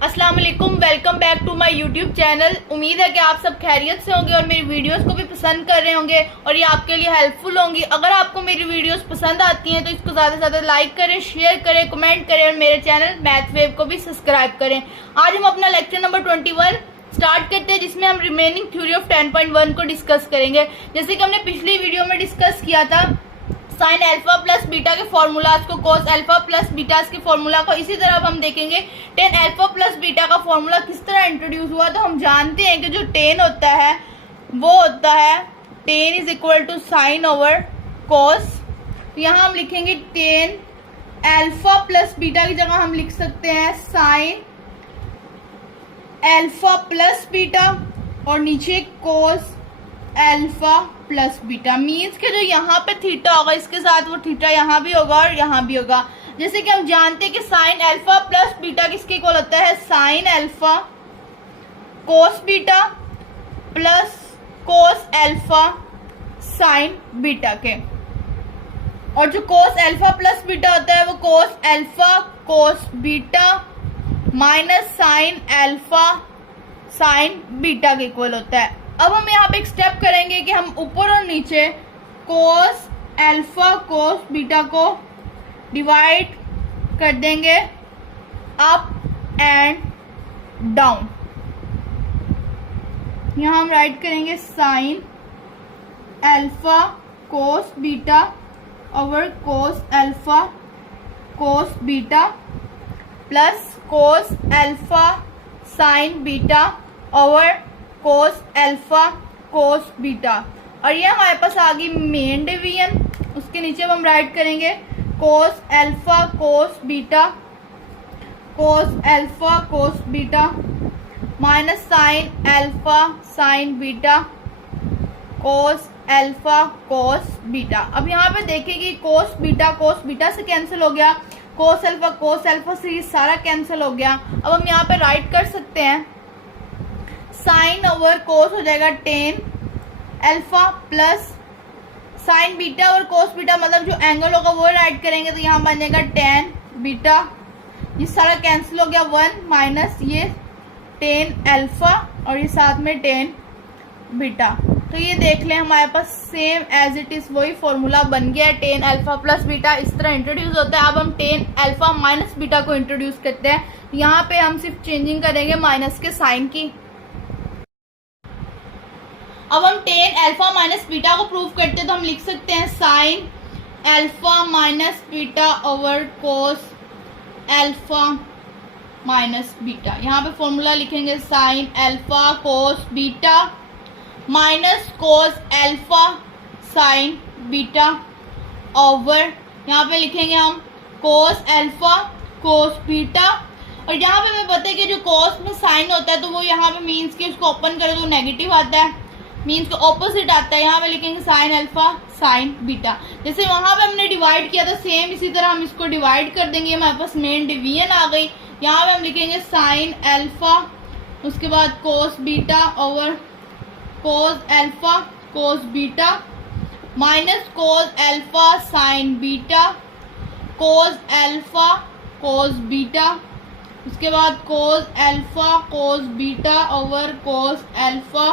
अस्सलाम वालेकुम, welcome back to my YouTube channel. उम्मीद है कि आप सब खैरियत से होंगे और मेरी वीडियोस को भी पसंद कर रहे होंगे और ये आपके लिए हेल्पफुल होंगी। अगर आपको मेरी वीडियोस पसंद आती हैं तो इसको ज़्यादा से ज़्यादा लाइक करें, शेयर करें, कमेंट करें और मेरे चैनल मैथ वेव को भी सब्सक्राइब करें। आज हम अपना लेक्चर नंबर 21 स्टार्ट करते हैं, जिसमें हम रिमेनिंग थ्योरी ऑफ 10.1 को डिस्कस करेंगे। जैसे कि हमने पिछली वीडियो में डिस्कस किया था साइन अल्फा प्लस बीटा के फॉर्मूलाज को, कोस अल्फा प्लस बीटा के फॉर्मूला को, इसी तरह अब हम देखेंगे टेन अल्फा प्लस बीटा का फॉर्मूला किस तरह इंट्रोड्यूस हुआ। तो हम जानते हैं कि जो टेन होता है वो होता है tan is equal to sine over cos. तो यहाँ हम लिखेंगे टेन अल्फा प्लस बीटा की जगह हम लिख सकते हैं साइन अल्फा प्लस बीटा और नीचे cos alpha plus beta. Means के जो यहाँ पे थीटा होगा इसके साथ वो थीटा यहाँ भी होगा और यहाँ भी होगा। जैसे कि हम जानते हैं कि साइन अल्फा प्लस बीटा किसके इक्वल होता है, sine alpha cos beta plus cos alpha sign beta के। और जो कोस अल्फा प्लस बीटा होता है वो cos alpha cos beta minus sine alpha sign beta के इक्वल होता है। अब हम यहाँ पे एक स्टेप करेंगे कि हम ऊपर और नीचे कोस अल्फा कोस बीटा को डिवाइड कर देंगे अप एंड डाउन। यहाँ हम राइट करेंगे sine alpha cos beta over cos alpha cos beta plus cos alpha sign beta over cos alpha cos beta. और ये हमारे पास आ गई मेन डिवीजन। उसके नीचे हम राइट करेंगे cos alpha cos beta minus sine alpha sign beta cos alpha cos beta. अब यहाँ पे देखिए कि कोस बीटा से कैंसिल हो गया, कोस अल्फा से ये सारा कैंसिल हो गया। अब हम यहाँ पे राइट कर सकते हैं साइन ओवर कोस हो जाएगा tan alpha plus sign beta और कोस बीटा, मतलब जो एंगल होगा वो राइट करेंगे तो यहाँ बन जाएगा टेन बीटा। ये सारा कैंसिल हो गया, वन माइनस ये टेन अल्फा और ये साथ में टेन बीटा। तो ये देख लें हमारे पास सेम एज इट इज वही फॉर्मूला बन गया है। टेन अल्फा प्लस बीटा इस तरह इंट्रोड्यूस होता है। अब हम टेन अल्फा माइनस बीटा को इंट्रोड्यूस करते हैं। यहाँ पे हम सिर्फ चेंजिंग करेंगे माइनस के साइन की। अब हम टेन अल्फा माइनस बीटा को प्रूव करते हैं तो हम लिख सकते हैं sine alpha minus beta over cos alpha minus beta. यहाँ पे फॉर्मूला लिखेंगे sine alpha cos beta minus cos alpha sign beta over यहाँ पे लिखेंगे हम कोस अल्फा कोस बीटा। और यहाँ पे हमें पता है कि जो कोस में साइन होता है तो वो यहाँ पे मीन्स कि उसको ओपन करें तो नेगेटिव आता है, मीन्स के ऑपोजिट आता है। यहाँ पे लिखेंगे साइन अल्फा साइन बीटा। जैसे वहां पे हमने डिवाइड किया था सेम इसी तरह हम इसको डिवाइड कर देंगे। हमारे पास मेन डिवीजन आ गई। यहाँ पे हम लिखेंगे साइन अल्फा, उसके बाद cos beta over cos alpha cos beta minus cos alpha sign beta cos alpha cos beta, उसके बाद cos alpha cos beta over cos alpha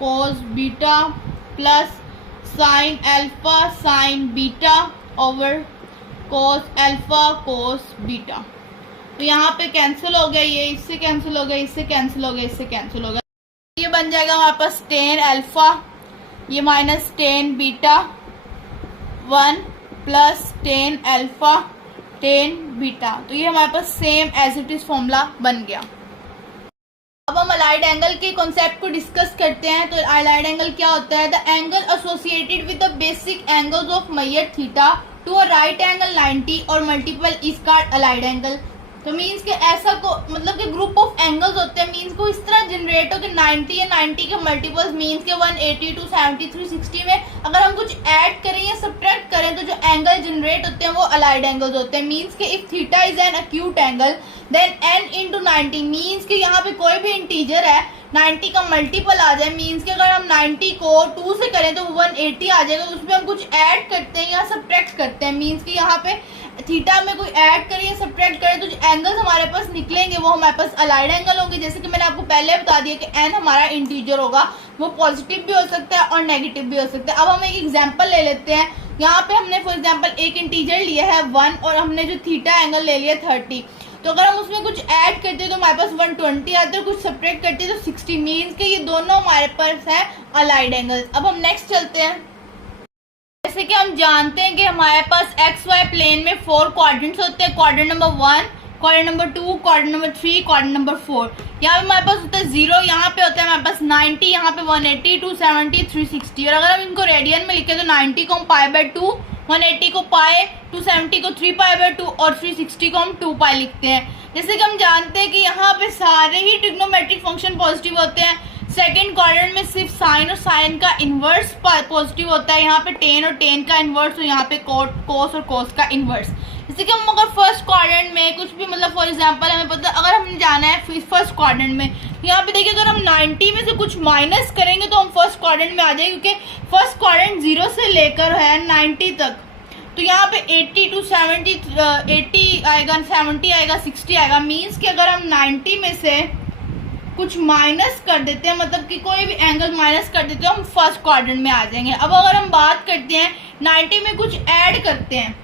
cos beta plus sine alpha sign beta over cos alpha cos beta. तो यहाँ पे cancel हो गया, ये इससे cancel हो गया, इससे कैंसिल हो गया, इससे कैंसिल हो गया। ये बन जाएगा हमारे पास टेन अल्फा ये minus ten beta one plus ten alpha ten beta. तो ये हमारे पास same as it is formula बन गया। अब हम अलाइड एंगल के कॉन्सेप्ट को डिस्कस करते हैं। तो अलाइड एंगल क्या होता है, the angle associated with the basic angles of measure theta to a right angle 90 और multiple is called allied angle. तो मीन्स के ऐसा को मतलब कि ग्रुप ऑफ एंगल्स होते हैं, मीन्स को इस तरह जनरेट हो कि 90 या 90 के मल्टीपल्स मीन्स के 180 टू 73 60 में अगर हम कुछ ऐड करें या सब्ट्रैक्ट करें तो जो एंगल जनरेट होते हैं वो अलाइड एंगल्स होते हैं। मीन्स के if theta is an acute angle then n into 90 means के यहाँ पे कोई भी इंटीजर है 90 का मल्टीपल आ जाए, मीन्स के अगर हम 90 को 2 से करें तो 180 आ जाएगा। तो उसमें हम कुछ ऐड करते हैं या सब्ट्रैक्ट करते हैं, मीन्स कि यहाँ पे थीटा में कोई ऐड करें सब्ट्रैक्ट करें तो जो एंगल्स हमारे पास निकलेंगे वो हमारे पास अलाइड एंगल होंगे। जैसे कि मैंने आपको पहले बता दिया कि एन हमारा इंटीजर होगा, वो पॉजिटिव भी हो सकता है और नेगेटिव भी हो सकता है। अब हम एक एग्जांपल ले लेते हैं। यहाँ पे हमने फॉर एग्जांपल एक इंटीजर लिया है 1 और हमने जो थीटा एंगल ले लिया 30। तो अगर हम उसमें कुछ ऐड करते हैं तो हमारे पास 120 आता है, कुछ सब्ट्रैक्ट करते हैं तो 60, मीन्स के ये दोनों हमारे पास है अलाइड एंगल्स। अब हम नेक्स्ट चलते हैं। जैसे कि हम जानते हैं कि हमारे पास एक्स वाई प्लेन में 4 क्वाड्रेंट्स होते हैं, quadrant number 1, quadrant number 2, quadrant number 3, quadrant number 4। यहाँ पे हमारे पास होता है 0, यहाँ पे होता है हमारे पास 90, यहाँ पे 180, 270, 360। और अगर हम इनको रेडियन में लिखे तो 90 को हम π/2, 180 को पाई, 270 को 3π/2 और 360 को हम 2π लिखते हैं। जैसे कि हम जानते हैं कि यहाँ पे सारे ही ट्रिग्नोमेट्रिक फंक्शन पॉजिटिव होते हैं। सेकंड क्वाड्रेंट में सिर्फ साइन और साइन का इन्वर्स पॉजिटिव होता है, यहाँ पे टेन और टेन का इन्वर्स और यहाँ पे कोस और कोस का इन्वर्स। जैसे कि हम अगर फर्स्ट क्वाड्रेंट में कुछ भी मतलब फॉर एग्जांपल हमें पता अगर हमें जाना है फर्स्ट क्वाड्रेंट में, यहाँ पे देखिए अगर हम 90 में से कुछ माइनस करेंगे तो हम फर्स्ट क्वाड्रेंट में आ जाएंगे, क्योंकि फर्स्ट क्वाड्रेंट 0 से लेकर है 90 तक। तो यहाँ पे 80 to 70, 80 आएगा, 70 आएगा, 60 आएगा। मीन्स कि अगर हम 90 में से कुछ माइनस कर देते हैं, मतलब कि कोई भी एंगल माइनस कर देते हैं, हम फर्स्ट क्वाड्रेंट में आ जाएंगे। अब अगर हम बात करते हैं 90 में कुछ ऐड करते हैं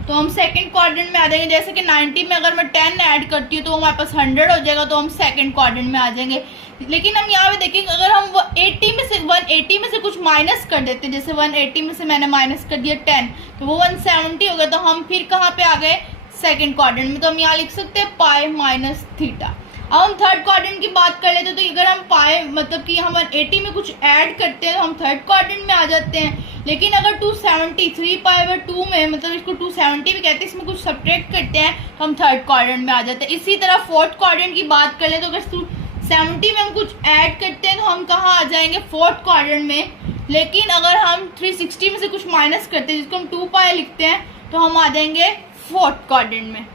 तो हम सेकंड क्वाड्रेंट में आ जाएंगे। जैसे कि 90 में अगर मैं 10 ऐड करती हूँ तो हमारे पास 100 हो जाएगा, तो हम सेकंड क्वाड्रेंट में आ जाएंगे। लेकिन हम यहाँ पे देखेंगे अगर हम 180 में से कुछ माइनस कर देते हैं, जैसे 180 में से मैंने माइनस कर दिया 10 तो वो 170 हो गया, तो हम फिर कहाँ पे आ गए, सेकंड क्वाड्रेंट में। तो हम यहाँ लिख सकते हैं π-θ। अब हम थर्ड क्वाड्रेंट की बात कर लेते हैं, तो अगर हम पाए मतलब कि हम 180 में कुछ ऐड करते हैं तो हम थर्ड क्वाड्रेंट में आ जाते हैं। लेकिन अगर 273 π/2 में, मतलब इसको 270 भी कहते हैं, इसमें कुछ सब्ट्रैक्ट करते हैं तो हम थर्ड क्वाड्रेंट में आ जाते हैं। इसी तरह फोर्थ क्वाड्रेंट की बात कर ले तो अगर 270 में हम कुछ ऐड करते हैं तो हम कहाँ आ जाएंगे, फोर्थ क्वाड्रेंट में। लेकिन अगर हम 360 में से कुछ माइनस करते हैं जिसको हम 2π लिखते हैं तो हम आ जाएंगे फोर्थ क्वाड्रेंट में।